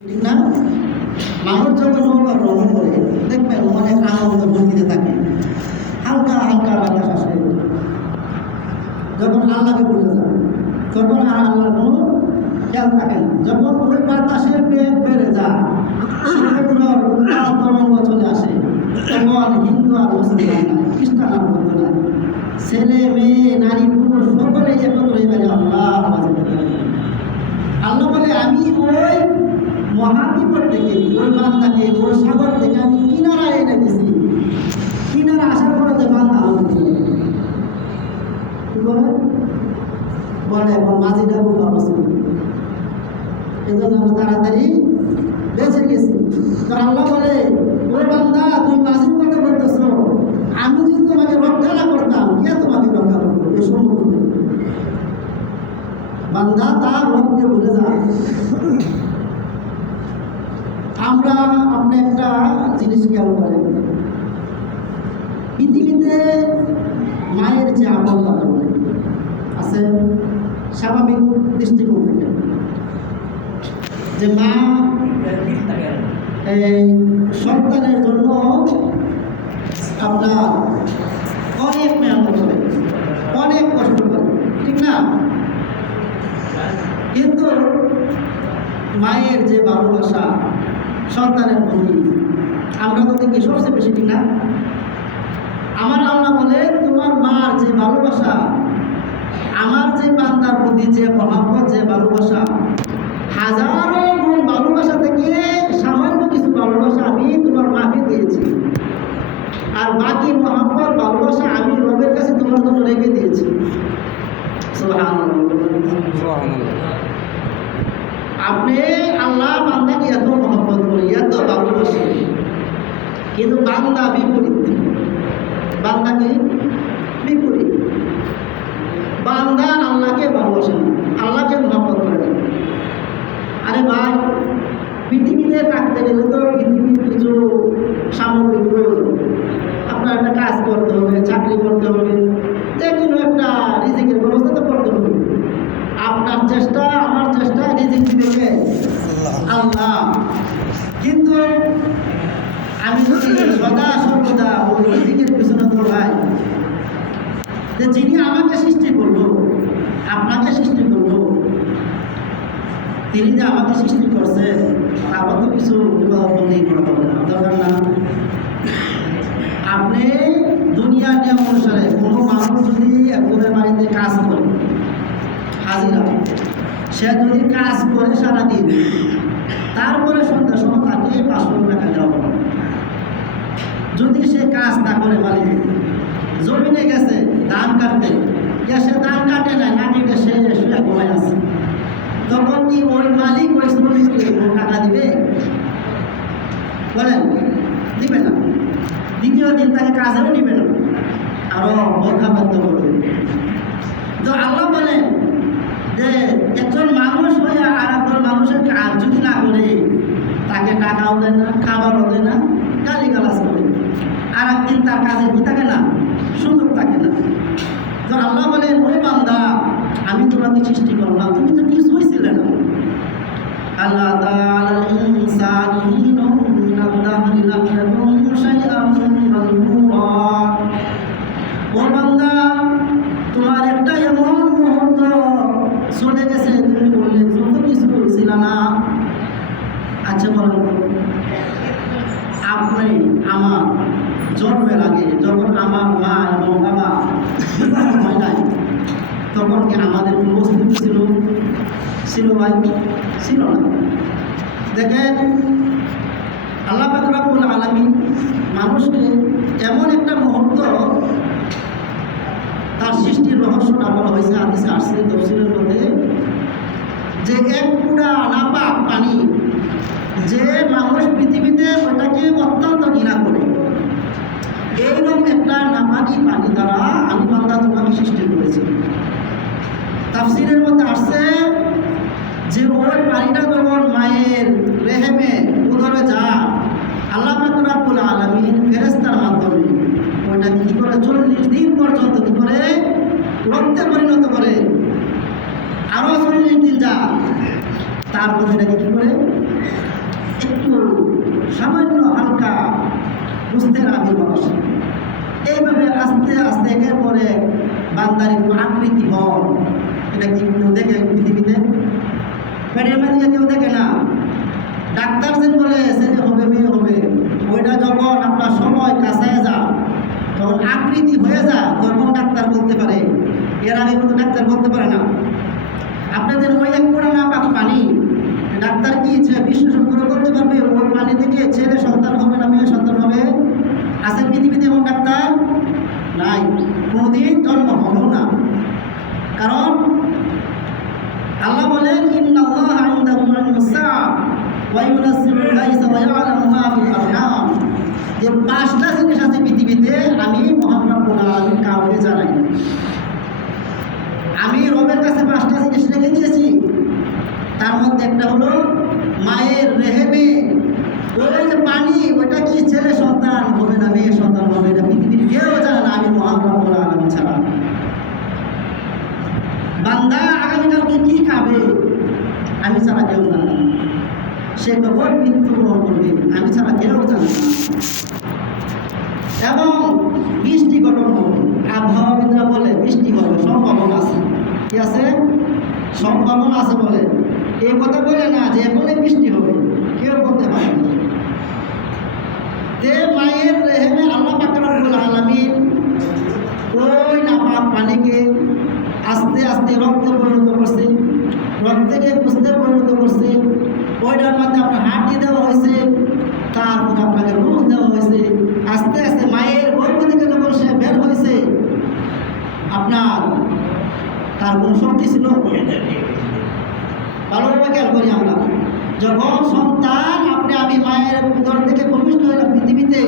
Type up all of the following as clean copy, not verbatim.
ঠিক না? মানুষ যখন নৌকা ভ্রমণ করে দেখবেন অনেক আনন্দ ভঙ্গিতে থাকে, হালকা হালকা বাতাস আসে। যখন আল্লাহকে বলে যায় তখন আর আল্লাহর কোনো খেয়াল থাকে না। যখন ওই বাতাসের বেগ বেড়ে যায়, সমুদ্র উত্তাল তরঙ্গ চলে আসে, তখন হিন্দু আর মুসলমান নাই, খ্রিস্টান আর বৌদ্ধ নাই, ছেলে মেয়ে নারী পুরুষ সকলেই একত্র হয়ে গেলে আল্লাহ আল্লাহ বলে আমি ওই মহাবিপদ থেকে ওই বান্দাকে ওই সাগর থেকে আমি কিনারায় এনে দিয়েছি। কিনারা আসার পরে যে বান্দা হবে কি বলে বলে এখন মাঝিটা খুব ভালো ছিল, এই জন্য আমরা তাড়াতাড়ি বেঁচে গেছি। তো আল্লাহ বলে ওই বান্দা তুমি মাঝির কথা বলতেছ, আমি যদি তোমাকে রক্ষা না করতাম কে তোমাকে রক্ষা করবো? এই সমুদ্র বান্দা তার রক্ষে ভুলে যায়। আমরা আপনি একটা জিনিস খেয়াল করেন, পৃথিবীতে মায়ের যে আমলটা আছে স্বাভাবিক দৃষ্টিকোণ থেকে, যে মা এই সন্তানের জন্য আপনার অনেক মেহনত করে, অনেক কষ্ট করে, ঠিক না? কিন্তু মায়ের যে ভালোবাসা সন্তানের প্রতি আমরা তো দেখি সবচেয়ে বেশি, ঠিক না? আমার আল্লাহ বলে তোমার মার যে ভালোবাসা, আমার যে বান্দার প্রতি যে মহব্বত, যে ভালোবাসা, হাজারো গুণ ভালোবাসা থেকে সামান্য কিছু ভালোবাসা আমি তোমার মাকে দিয়েছি, আর বাকি মহব্বত ভালোবাসা আমি রবের কাছে তোমার জন্য রেখে দিয়েছি। আপনি আল্লাহ বান্দাকে এত মহব্বত করে, এত ভালোবাসে, কিন্তু বান্দা বিপরীত। বান্দাকে বিপরীত, বান্দা আল্লাহকে ভালোবাসে না, আল্লাহকে মহব্বত করে না। আরে ভাই, পৃথিবীতে থাকতে গেলে তো পৃথিবীর কিছু সামগ্রিক প্রয়োজন। আপনার একটা কাজ করতে হবে, চাকরি করতে হবে, যে কোনো একটা রিজিকের ব্যবস্থা তো করতে হবে। আপনার চেষ্টা আমার চেষ্টা রিজিক দিবে আল্লাহ। কিন্তু আমি যদি সদা সর্বদা ওই রিজিকের পিছনে দৌড়াই, যে যিনি আমাকে সৃষ্টি করলো, আপনাকে সৃষ্টি করলো, তিনি যে আমাকে সৃষ্টি করছে, আবার তো কিছু বন্দি করা হবে না, দরকার না। আপনি দুনিয়ার নিয়ম অনুসারে কোনো মানুষ যদি একজনের বাড়িতে কাজ করে হাজিরা, সে যদি কাজ করে সারাদিন, তারপরে সন্ধ্যার সময় তাকে 500 টাকা দেওয়া হবে। যদি সে কাজ না করে, বাড়িতে জমিনে গেছে ধান কাটতে, সে ধান কাটে না, না কেটে সে শুয়ে ঘুমায় আছে, তখন কি ওই মালিক ওই শ্রমিককে টাকা দিবে? বলেন, দিবে না। দ্বিতীয় দিন তাকে কাজেও নিবে না, আরো বরখাবদ্ধ করবে। তো আল্লাহ বলেন যে একজন মানুষ হয়ে আর একজন মানুষের কাজ যদি না করে, তাকে টাকাও দেয় না, খাবারও দেয় না, গালিগালাজ করে, আর একদিন তার কাজে কি থাকে না, সুযোগ থাকে না। তো আল্লাহ বলেন ওই বান্দা আমি তোমাকে সৃষ্টি করলাম, তুমি তো কিছুই ছিলে না। আল্লাহ তাআলা ইনসানি মিনাদ দাহরি লাম ইয়াকুন শাইআন মাযকুরা। ও বান্দা, তোমার একটা এমন মুহূর্ত চলে গেছে, তুমি বললে যত কিছু ছিল না। আচ্ছা বলেন, আপনি আমার জন্মের আগে যখন আমার মা এবং বাবা হয় নাই, তখন কি আমাদের কোনো অস্তিত্ব ছিল? ছিল ভাই? ছিল না। দেখেন, আল্লাহ পাক রব্বুল আলামিন মানুষকে এমন একটা মুহূর্ত, তার সৃষ্টির রহস্যটা বলা হয়েছে হাদিসে আসছে, তাফসীরের মধ্যে, যে এক পুরা নাপাক পানি, যে মানুষ পৃথিবীতে ওটাকে অত্যন্ত ঘৃণা করে, এইরকম একটা নাপাকি পানি দ্বারা আমি বান্দা তোমাকে সৃষ্টি করেছি। তাফসীরের মধ্যে আসছে যে ওই পানিটা যখন মায়ের রেহেমে উদরে যায়, আল্লাহ পাক রব্বুল আলামিন ফেরেশতার মাধ্যমে ওইটা কি করে 40 দিন পর্যন্ত কি করে রক্তে পরিণত করে, আরো 40 দিন যায়, তারপর এটাকে কি করে বান্দার একটু আকৃতি হয়, এটা কি কেউ দেখে পৃথিবীতে? পেটের মধ্যে কেউ দেখে না। ডাক্তার যেন বলে ছেলে হবে মেয়ে হবে, ওইটা যখন আপনার সময় কাছায় যা, যখন আকৃতি হয়ে যা, তখন ডাক্তার বলতে পারে। এর আগে কিন্তু ডাক্তার বলতে পারে না। আপনাদের ওই এক করে না পানি, ডাক্তার কি বিশ্লেষণ করে বলতে পারবে ওই পানি থেকে ছেলে সন্তান হবে না মেয়ে সন্তান হবে? আছে পৃথিবীতে এমন ডাক্তার? নাই, কোনোদিন জন্ম হলো না। কারণ আল্লাহ বলেন ইন্নাল্লাহা ইনদাহু ইলমুস সাআ ওয়া ইউনাজ্জিলুল গায়সা ওয়া ইয়ালামু মা ফিল আরহাম, যে 5টা জিনিস আছে পৃথিবীতে আমি মহান রব্বুল আলামিন কাউকে জানাই না। আমি রবের কাছে 5টা জিনিস রেখে দিয়েছি। তার মধ্যে একটা হলো মায়ের রেহেমে ওই যে পানি, ওইটা কি ছেলে সন্তান হবে না মেয়ে সন্তান হবে, এটা পৃথিবীর কেউ জানে না আমি মহান রব্বুল আলামিন ছাড়া। বান্দা আগামীকালকে কি খাবে আমি ছাড়া কেউ জানে না। সে কখন মৃত্যুবরণ করবে আমি ছাড়া কেউ জানে না। এবং বৃষ্টি গঠন হবে, আবহাওয়াবিদরা বলে বৃষ্টি হবে, সম্ভাবনা আছে। কি আছে? সম্ভাবনা আছে বলে। এই কথা বলে না যে এখনই বৃষ্টি হবে, কেউ বলতে পারে না। মায়ের রেহেমে আল্লাহ পাক রব্বুল আলামিন ওই নাপাক পানিকে আস্তে আস্তে রক্তে পরিণত করছে, রক্ত থেকে কুস্তে পরিণত করছে। ওইটার মধ্যে আপনার হাঁটি দেওয়া হয়েছে, তারপর আপনাকে রূহ দেওয়া হয়েছে। আস্তে আস্তে মায়ের গর্ভ থেকে যখন সে বের হয়েছে, আপনার তার কোন শক্তি ছিল? ভালোভাবে খেয়াল করি আমরা, যখন সন্তান আমি মায়ের উদর থেকে প্রবিষ্ট হইলাম পৃথিবীতে,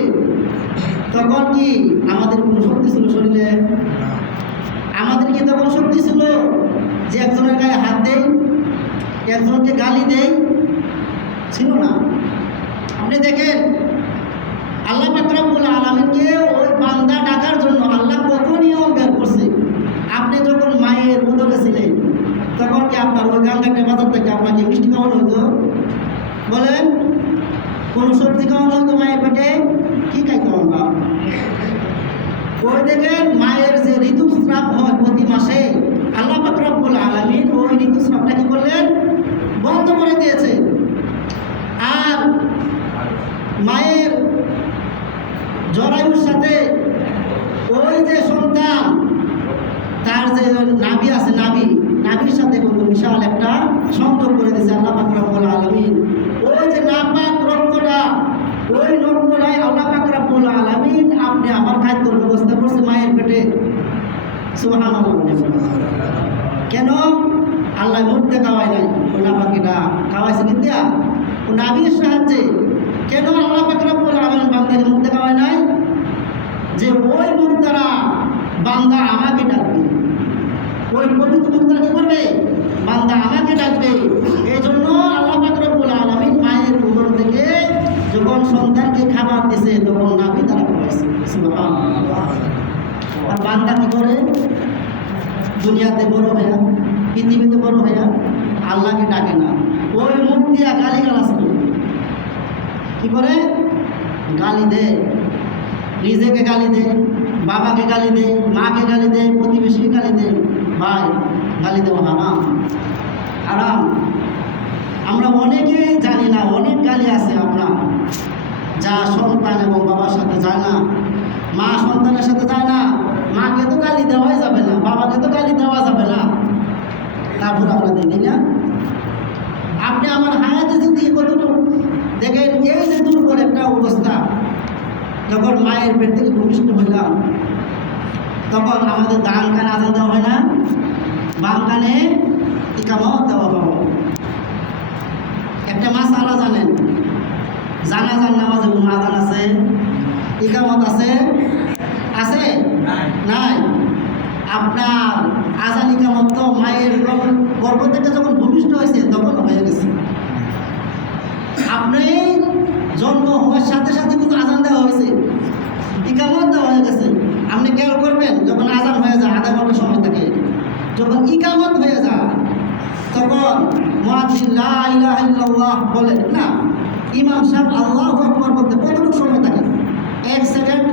তখন কি আমাদের কোনো শক্তি ছিল শরীরে? আমাদের কি তখন শক্তি ছিল যে একজনের গায়ে হাত দেই, একজনকে গালি দেই? ছিল না। আপনি দেখেন আল্লাহ পাক রব্বুল আলামিনকে ওই বান্দা ডাকার জন্য আল্লাহ কত নিয়ম বের করছে। আপনি যখন মায়ের উদরে ছিলেন তখন কি আপনার ওই গাঙ্গাটে বাজার থেকে আপনাকে মিষ্টি খাওয়ানো হতো? বলেন, কোন সবজি খাওয়ানো হতো মায়ের পেটে? কি খাইতো আমরা? ওই দেখেন মায়ের যে ঋতুস্রাব হয় প্রতি মাসে, আল্লাহ পাক রব্বুল আলামিন ওই ঋতুস্রাবটা কি করলেন? বন্ধ করে দিয়েছে। আর মায়ের জরায়ুর সাথে ওই যে সন্তান, তার যে নাভি আছে, নাভির সাথে কিন্তু বিশাল একটা সংযোগ করে দিয়েছে আল্লাহ পাক রব্বুল আলামিন। ওই যে নাপাক রক্তটা, ওই রক্তটাই আল্লাহ পাক রব্বুল আলামিন আপনি আমার খাদ্যের ব্যবস্থা করছে মায়ের পেটে। সুবহানাল্লাহ। কেন? আল্লাহ মুখতে খাওয়ায় নাই, ওই নাপাকিটা খাওয়াইছে কি দিয়া? ও নাভির সাহায্যে। কেন আল্লাহ পাক রব্বুল আলামিন বান্দাকে মুখতে খাওয়ায় নাই? যে ওই মুখ দ্বারা বান্দা আমাকে ডাকবে, ওই পবিত্র মুখ দ্বারা কি করবে? বান্দা আমাকে ডাকবে। এই জন্য আল্লাহ পাক রব্বুল আলামিন মায়ের উদর থেকে যখন সন্তানকে খাবার দিয়েছে তখন নাভি দ্বারা খাওয়াইছে। সুবহানাল্লাহ। আর বান্দা কি করে? দুনিয়াতে বড় হইয়া, পৃথিবীতে বড় হইয়া আল্লাহকে ডাকে না, ওই মুখ দিয়া গালি গালাজ করে। কি করে? গালি দেয়, নিজেকে গালি দেয়, বাবাকে গালি দেয়, মাকে গালি দেয়, প্রতিবেশীকে গালি দেয়। ভাই, গালি দেওয়া হারাম, হারাম। আমরা অনেকে জানি না, অনেক গালি আছে আপনার, যা সন্তান এবং বাবার সাথে যায় না, মা সন্তানের সাথে যায় না। মাকে তো গালি দেওয়াই যাবে না, বাবাকে তো গালি দেওয়া যাবে না, তারপর আমরা দেখি না। আপনি আমার হায়াতে যদি কতটুকু দেখেন, এই যে দুর্বল একটা অবস্থা, যখন মায়ের পেট থেকে ভূমিষ্ঠ হইলাম তখন আমাদের ডান কানে আজান দেওয়া হয় না, বাম কানে ইকামত দেওয়া হবে। একটা মাসালা জানেন, জানাজার নামাজে কোনো আজান আছে? ইকামত আছে? আছে? নাই। আপনার আজান ইকামত তো মায়ের গর্ভ থেকে যখন ভূমিষ্ঠ হয়েছে তখন হয়ে গেছে। আপনি জন্ম হওয়ার সাথে সাথে কিন্তু আজান দেওয়া হয়েছে, ইকামত দেওয়া হয়ে গেছে। আপনি খেয়াল করবেন, যখন আজান হয়ে যায় আধা ঘন্টা সময় থাকে, যখন ইকামত হয়ে যায় তখন মুয়াজ্জিন লা ইলাহা ইল্লাল্লাহ বলেন না, ইমাম সাহেব আল্লাহু আকবার বলতে কতটুকু সময় থাকে? 1 সেকেন্ড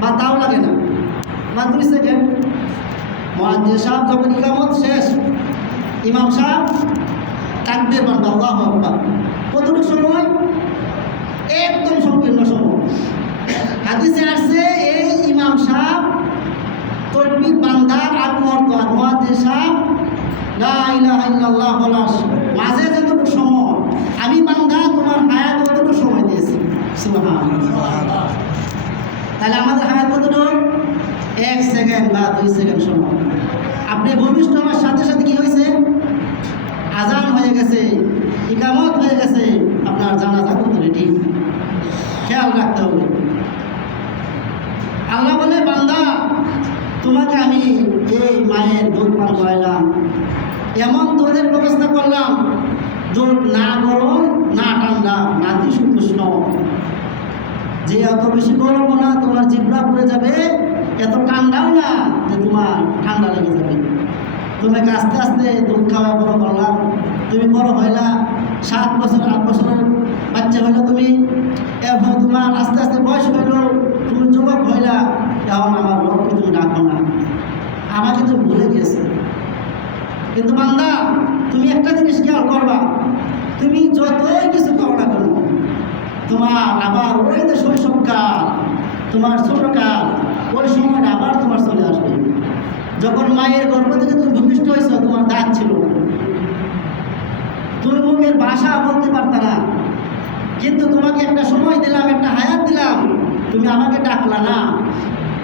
বা তাও লাগে না, বা 2 সেকেন্ড। মুয়াজ্জিন সাহেব যখন ইকামত শেষ, ইমাম সাহেব তাকবীর বলবে আল্লাহু আকবার। কতটুকু সময়? একদম সংকীর্ণ সময়। হাদিসে আসছে এই ইমাম সাহেব তাকবীর বান্দার আগ মুহূর্ত, আর মুয়াজ্জিন সাহেব লা ইলাহা ইল্লাল্লাহ বলার মাঝে যতটুকু সময়, আমি বান্দা তোমার হায়াত কতটুকু সময় দিয়েছি। সুবহানাল্লাহ। তাহলে আমাদের হায়াত কতটুকু? 1 সেকেন্ড বা 2 সেকেন্ড সময়। আপনি ভূমিষ্ঠ হওয়ার সাথে সাথে কি হয়েছে? আজান হয়ে গেছে, ইকামত হয়ে গেছে, আপনার জানাজা কত রেডি, খেয়াল রাখতে হবে। আল্লাহ বলে বান্দা তোমাকে আমি এই মায়ের দুধ পান করাইলাম, এমন দুধের ব্যবস্থা করলাম দুধ না গরম না ঠান্ডা, নাতিশীতোষ্ণ, যে এত বেশি গরমও না তোমার জিহ্বা পুড়ে যাবে, এত ঠান্ডাও না যে তোমার ঠান্ডা লেগে যাবে। তোমাকে আস্তে আস্তে দুধ খাওয়া বড় করলাম, তুমি বড় হইলা, 7 বছর 8 বছরের বাচ্চা হইলো তুমি, এবং তোমার আস্তে আস্তে বয়স হইল, তুমি যুবক হইলা, এখন আমার লোককে তুমি ডাকো না, আমাকে তো ভুলে গিয়েছে। কিন্তু বান্দা তুমি একটা জিনিস খেয়াল করবা, তুমি যতই কিছু করো না কেন, তোমার আবার ওই যে শৈশবকাল, তোমার ছোটকাল, ওই সময়টা আবার তোমার চলে আসবে। যখন মায়ের গর্ভ থেকে তুমি ভূমিষ্ঠ হয়েছ, তোমার দাঁত ছিল না, তুমি মুখের ভাষা বলতে পারতা না, কিন্তু তোমাকে একটা সময় দিলাম, একটা হায়াত দিলাম, তুমি আমাকে ডাকলা না।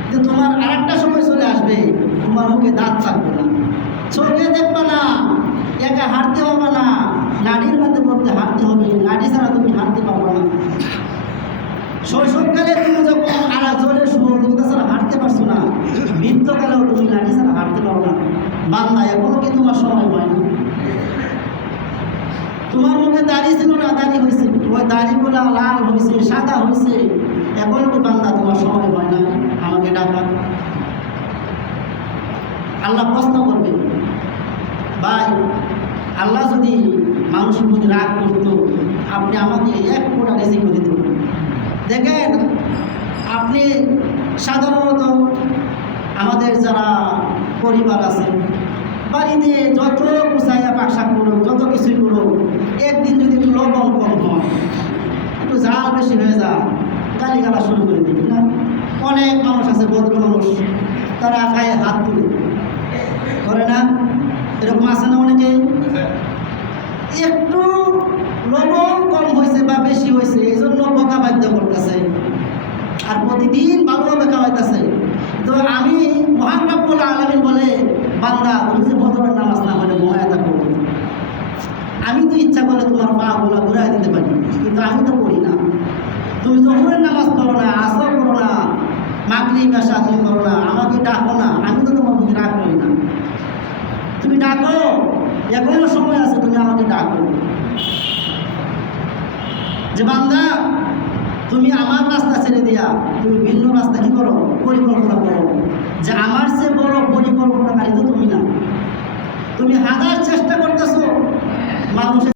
কিন্তু তোমার আর একটা সময় চলে আসবে, তোমার মুখে দাঁত থাকবে না, চোখে দেখবে না, একা হাঁটতে হবে না, নাড়ির মধ্যে বলতে হাঁটতে হবে, নাড়ি ছাড়া তুমি হাঁটতে পারবে না। শৈশবকালে তুমি যখন আরেকজনের সহযোগিতা ছাড়া হাঁটতে পারছো না, বৃদ্ধকালেও তুমি নাড়ি ছাড়া হাঁটতে পারো না। বান্দা এখনো কি তোমার সময় হয় না? তোমার মুখে দাড়ি ছিল না, দাড়ি হয়েছে, ওই দাড়িগুলো লাল হয়েছে, সাদা হয়েছে, এখন কি বান্দা তোমার সময় হয় না আমাকে ডাকা? আল্লাহ প্রশ্ন করবে, ভাই আল্লাহ যদি মানুষের প্রতি রাগ করতো, আপনি আমাকে 1 ফোঁটা রিজিক দিত। দেখেন আপনি সাধারণত আমাদের যারা পরিবার আছে, বাড়িতে যত গুছাইয়া পাকশা করুক, যত কিছুই করুক, একদিন যদি একটু লবণ কম হয়, একটু ঝাল বেশি হয়ে যায়, গালিগালা শুরু করে দিবি না? অনেক মানুষ আছে, ভদ্র মানুষ, তারা গায়ে হাত তুলে করে না, এরকম আছে না অনেকে? একটু লবণ কম হয়েছে বা বেশি হয়েছে, এই জন্য বকা বাধ্য করতেছে, আর প্রতিদিন ভালোভাবে খাওয়াইতেছে। তো আমি মহান রব্বুল আলামিন বলে, বান্দা তুমি যে ফজরের নামাজ না হলে ঘুমায় থাকো, আমি তো ইচ্ছা করলে তোমার পা গুলা ঘুরাই দিতে পারি, কিন্তু আমি তো করি না। তুমি জোহরের নামাজ করো না, আসর করো না, মাগরিব এশা তুমি করো না, আমাকে ডাকো না, আমি তো তোমার প্রতি রাগ করি না। তুমি ডাকো, এখনো সময় আছে, তুমি আমাকে ডাকো। যে বান্দা তুমি আমার রাস্তা ছেড়ে দিয়া তুমি ভিন্ন রাস্তা কি করো, পরিকল্পনা করো, যে আমার চেয়ে বড় পরিকল্পনাকারী তো তুমি না। তুমি হাজার চেষ্টা করতেছো মানুষের